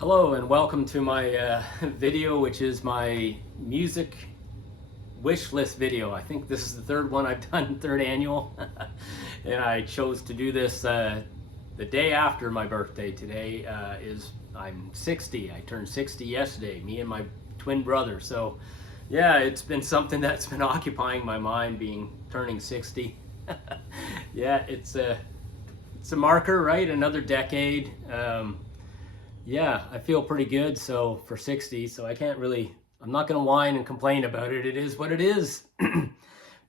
Hello and welcome to my video, which is my music wish list video. I think this is the third one I've done, third annual, and I chose to do this the day after my birthday. Today I'm 60. I turned 60 yesterday, me and my twin brother. So yeah, it's been something that's been occupying my mind, turning 60. Yeah, it's a marker, right? Another decade. Yeah, I feel pretty good. So for 60, so I'm not going to whine and complain about it. It is what it is.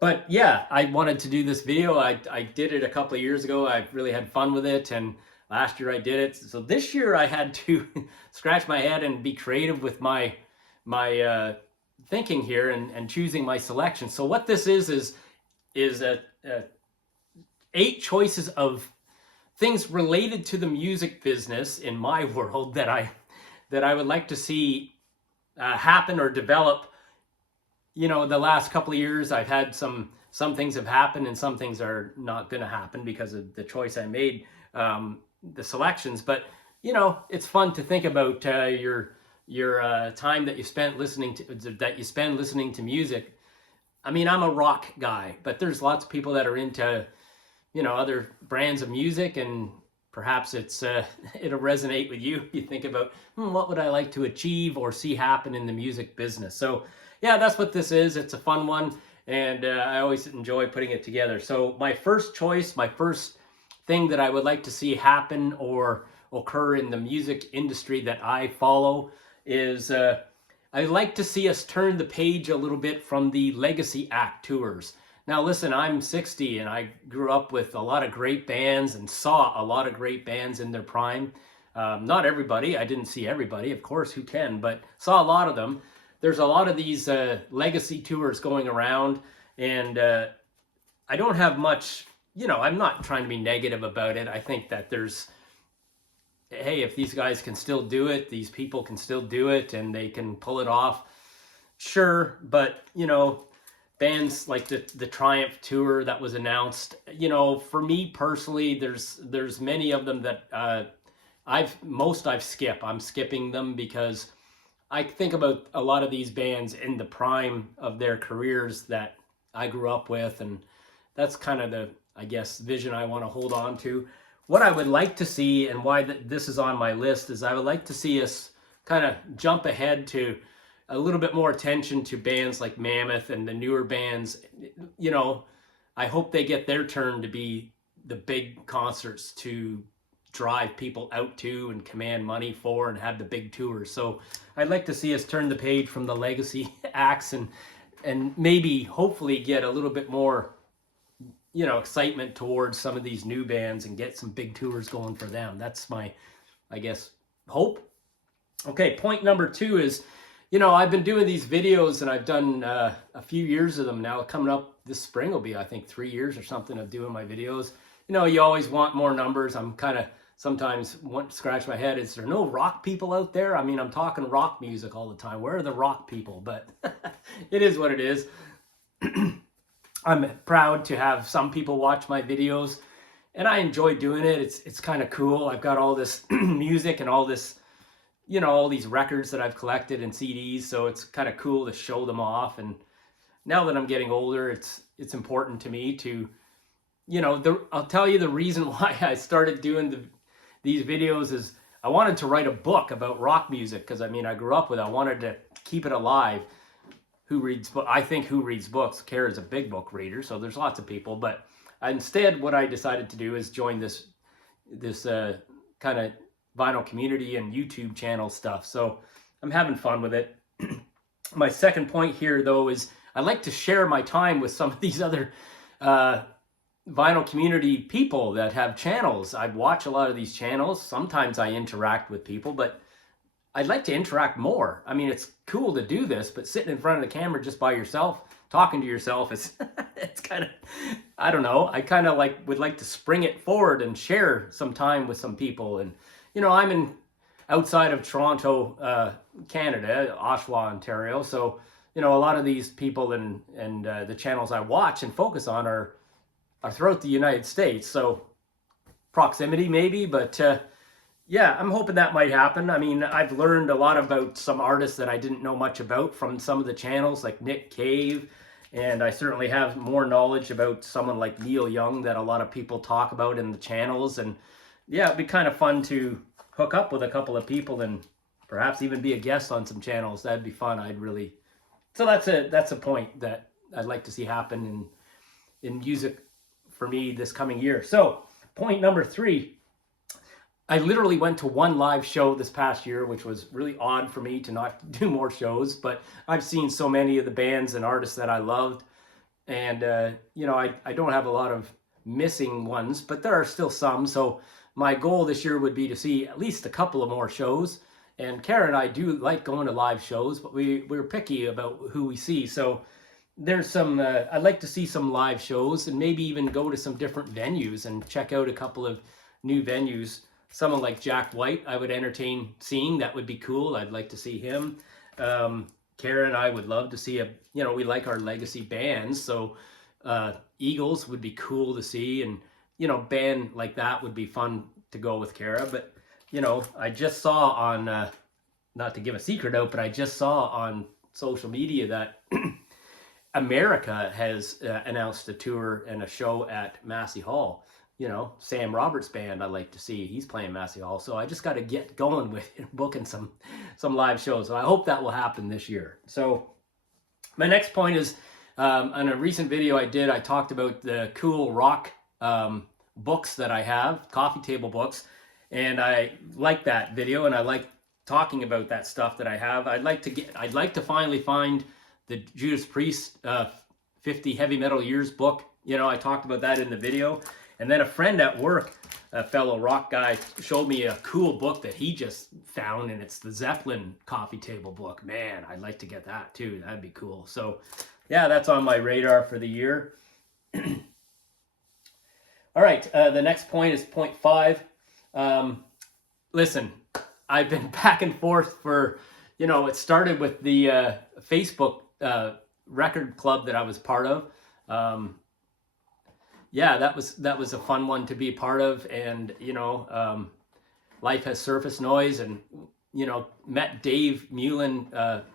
But yeah, I wanted to do this video. I did it a couple of years ago. I really had fun with it. And last year I did it. So this year I had to scratch my head and be creative with my thinking here and choosing my selection. So what this is 8 choices of things related to the music business in my world that I would like to see happen or develop. You know, the last couple of years, I've had some things have happened and some things are not going to happen because of the choice I made, the selections. But you know, it's fun to think about your time that you spent listening to music. I mean, I'm a rock guy, but there's lots of people that are into other brands of music, and perhaps it'll resonate with you. You think about what would I like to achieve or see happen in the music business. So yeah, that's what this is. It's a fun one, and I always enjoy putting it together. So my first choice, my first thing that I would like to see happen or occur in the music industry that I follow is I'd like to see us turn the page a little bit from the legacy act tours. Now, listen, I'm 60 and I grew up with a lot of great bands and saw a lot of great bands in their prime. Not everybody, I didn't see everybody, of course, who can, but saw a lot of them. There's a lot of these legacy tours going around, and I don't have much, I'm not trying to be negative about it. I think that hey, if these guys can still do it, these people can still do it, and they can pull it off, sure, but, bands like the Triumph tour that was announced, for me personally, there's many of them that I've skipped. I'm skipping them because I think about a lot of these bands in the prime of their careers that I grew up with, and that's kind of the, I guess, vision I want to hold on to. What I would like to see, and why this is on my list, is I would like to see us kind of jump ahead to a little bit more attention to bands like Mammoth and the newer bands. I hope they get their turn to be the big concerts to drive people out to and command money for and have the big tours. So I'd like to see us turn the page from the legacy acts and maybe hopefully get a little bit more excitement towards some of these new bands and get some big tours going for them. That's my, I guess, hope. Okay, point number 2 is, I've been doing these videos and I've done a few years of them now. Coming up this spring will be, I think, 3 years or something of doing my videos. You always want more numbers. I'm kind of sometimes want to scratch my head. Is there no rock people out there? I mean, I'm talking rock music all the time. Where are the rock people? But it is what it is. I'm proud to have some people watch my videos, and I enjoy doing it. It's kind of cool. I've got all this music and all this, all these records that I've collected and CDs, so it's kind of cool to show them off. And now that I'm getting older, it's important to me to, I'll tell you the reason why I started doing these videos is I wanted to write a book about rock music, because I mean, I grew up with it. I wanted to keep it alive. I think Who Reads Books? Kara is a big book reader, so there's lots of people. But instead, what I decided to do is join this kind of vinyl community and YouTube channel stuff. So I'm having fun with it. My second point here, though, is I like to share my time with some of these other vinyl community people that have channels. I watch a lot of these channels. Sometimes I interact with people, but I'd like to interact more. I mean, it's cool to do this, but sitting in front of the camera just by yourself, talking to yourself, it's kind of, I don't know. I kind of would like to spring it forward and share some time with some people. And I'm outside of Toronto, Canada, Oshawa, Ontario. So a lot of these people and the channels I watch and focus on are throughout the United States. So proximity maybe, but Yeah, I'm hoping that might happen. I mean, I've learned a lot about some artists that I didn't know much about from some of the channels like Nick Cave, and I certainly have more knowledge about someone like Neil Young that a lot of people talk about in the channels. And yeah, it'd be kind of fun to hook up with a couple of people and perhaps even be a guest on some channels. That'd be fun. I'd really So that's a point that I'd like to see happen in music for me this coming year. So point number 3, I literally went to one live show this past year, which was really odd for me to not do more shows. But I've seen so many of the bands and artists that I loved, and I don't have a lot of missing ones, but there are still some. So my goal this year would be to see at least a couple of more shows. And Kara and I do like going to live shows, but we're picky about who we see. So there's some I'd like to see some live shows and maybe even go to some different venues and check out a couple of new venues. Someone like Jack White I would entertain seeing. That would be cool. I'd like to see him. Kara and I would love to see we like our legacy bands, so Eagles would be cool to see, and band like that would be fun to go with Kara. But I just saw on not to give a secret out, but I just saw on social media that America has announced a tour and a show at Massey Hall. Sam Roberts' band I like to see. He's playing Massey Hall. So I just got to get going with booking some live shows. So I hope that will happen this year. So my next point is, on a recent video I talked about the cool rock books that I have, coffee table books. And I like that video, and I like talking about that stuff that I have. I'd like to finally find the Judas Priest 50 Heavy Metal Years book. I talked about that in the video. And then a friend at work, a fellow rock guy, showed me a cool book that he just found, and it's the Zeppelin coffee table book. Man, I'd like to get that too. That'd be cool. So yeah, that's on my radar for the year. All right, the next point is point 5. Listen, I've been back and forth for, it started with the Facebook record club that I was part of. Yeah, that was a fun one to be a part of. And, Life Has Surface Noise, and, met Dave Mullen, on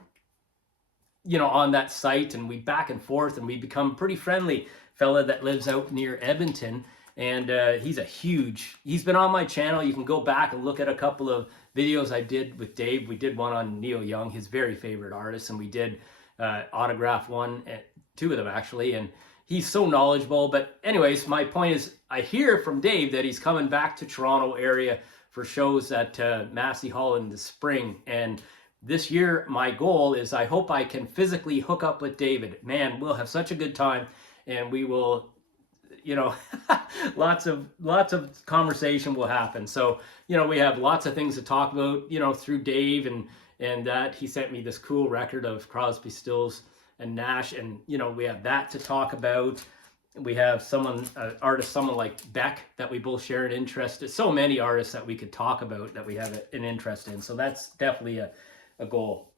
that site, and we back and forth, and we become pretty friendly fella that lives out near Edmonton. And he's been on my channel. You can go back and look at a couple of videos I did with Dave. We did one on Neil Young, his very favorite artist, and we did autograph one, 2 of them actually, and he's so knowledgeable. But anyways, my point is, I hear from Dave that he's coming back to Toronto area for shows at Massey Hall in the spring. And this year, my goal is, I hope I can physically hook up with David. Man, we'll have such a good time, and we will, lots of conversation will happen. So, we have lots of things to talk about, through Dave, and that he sent me this cool record of Crosby, Stills and Nash, and we have that to talk about. We have someone like Beck that we both share an interest in. So many artists that we could talk about that we have an interest in. So that's definitely a goal.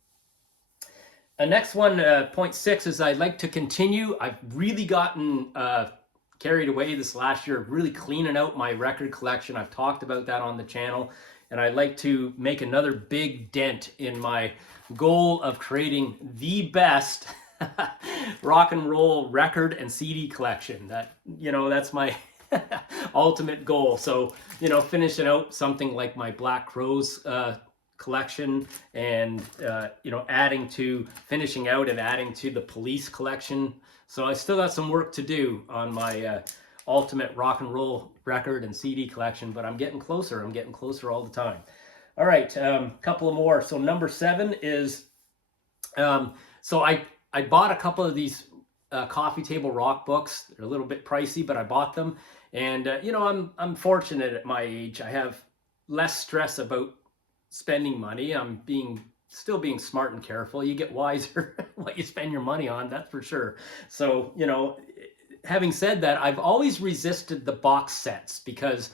The next one, point 6, is I'd like to continue. I've really gotten carried away this last year, really cleaning out my record collection. I've talked about that on the channel, and I'd like to make another big dent in my goal of creating the best rock and roll record and CD collection. That's my ultimate goal. So, finishing out something like my Black Crowes collection, and finishing out and adding to the Police collection. So I still got some work to do on my ultimate rock and roll record and CD collection, but I'm getting closer. I'm getting closer all the time. All right, couple of more. So number 7 is, so I bought a couple of these coffee table rock books. They're a little bit pricey, but I bought them. And, I'm fortunate at my age. I have less stress about spending money. I'm still being smart and careful. You get wiser what you spend your money on, that's for sure. So, having said that, I've always resisted the box sets because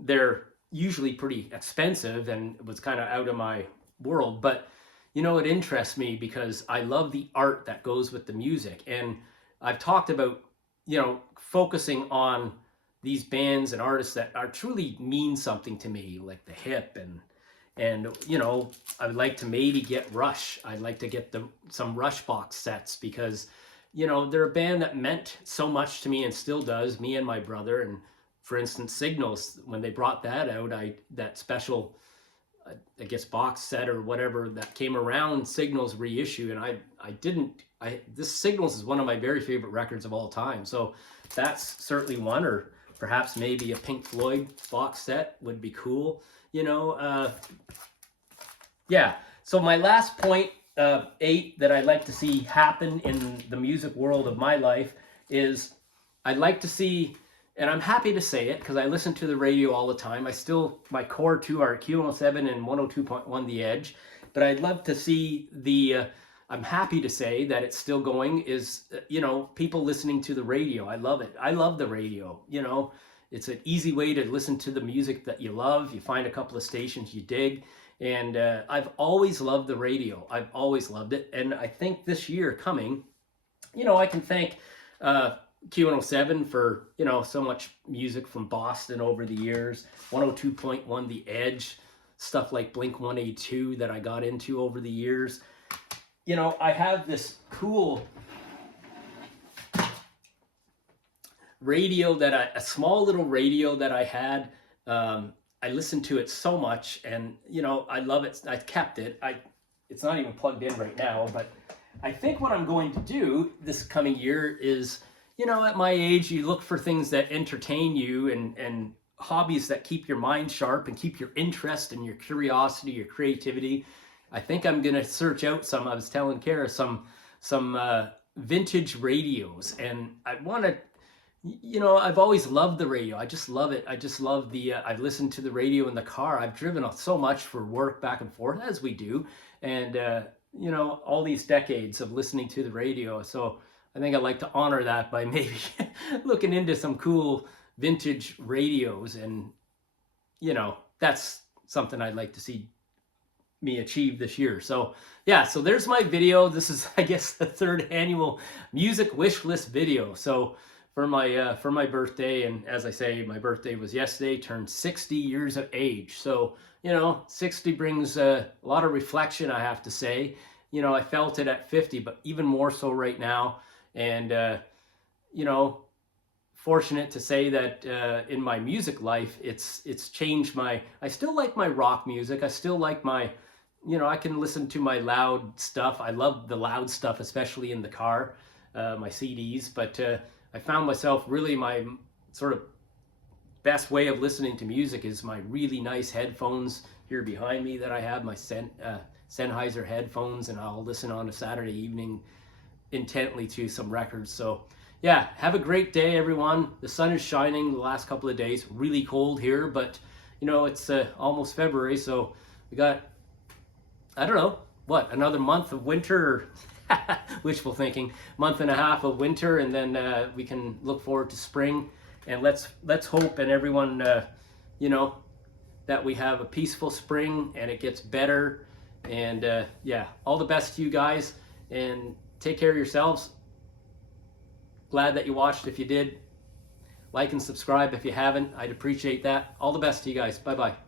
they're usually pretty expensive, and it was kind of out of my world. But, it interests me because I love the art that goes with the music. And I've talked about, focusing on these bands and artists that are truly mean something to me, like the Hip and you know, I would like to maybe get Rush. I'd like to get some Rush box sets because, you know, they're a band that meant so much to me and still does, me and my brother. And for instance, Signals, when they brought that out, that special, I guess, box set or whatever that came around Signals reissue, and this Signals is one of my very favorite records of all time. So that's certainly one, or perhaps maybe a Pink Floyd box set would be cool, you know. Yeah, so my last point, 8, that I'd like to see happen in the music world of my life is I'd like to see, and I'm happy to say it because I listen to the radio all the time. My core two are Q107 and 102.1 The Edge, but I'd love to see I'm happy to say that it's still going, is, you know, people listening to the radio. I love it. I love the radio, you know. It's an easy way to listen to the music that you love. You find a couple of stations you dig. And I've always loved the radio. I've always loved it. And I think this year coming, you know, I can thank Q107 for, you know, so much music from Boston over the years. 102.1 The Edge, stuff like Blink-182 that I got into over the years. You know, I have this cool radio a small little radio that I had. I listened to it so much, and you know, I love it. I kept it. It's not even plugged in right now, but I think what I'm going to do this coming year is, you know, at my age, you look for things that entertain you and hobbies that keep your mind sharp and keep your interest and your curiosity, your creativity. I think I'm going to search out some, I was telling Kara, some vintage radios, and I want to, you know, I've always loved the radio. I just love it. I just love I've listened to the radio in the car. I've driven so much for work back and forth, as we do. And, you know, all these decades of listening to the radio. So I think I'd like to honor that by maybe looking into some cool vintage radios. And, you know, that's something I'd like to see me achieve this year. So yeah, so there's my video. This is, I guess, the 3rd annual music wish list video. So for my birthday, and as I say, my birthday was yesterday, turned 60 years of age. So, you know, 60 brings a lot of reflection, I have to say. You know, I felt it at 50, but even more so right now. And, you know, fortunate to say that in my music life, it's changed I still like my rock music. I still like you know, I can listen to my loud stuff. I love the loud stuff, especially in the car, my CDs, but I found myself really my sort of best way of listening to music is my really nice headphones here behind me that I have, my Sennheiser headphones, and I'll listen on a Saturday evening intently to some records. So yeah, have a great day, everyone. The sun is shining the last couple of days. Really cold here, but you know, it's almost February, so we got, I don't know, what, another month of winter, wishful thinking, month and a half of winter, and then we can look forward to spring. And let's hope, and everyone, you know, that we have a peaceful spring and it gets better. And yeah, all the best to you guys, and take care of yourselves. Glad that you watched. If you did, like and subscribe if you haven't. I'd appreciate that. All the best to you guys. Bye-bye.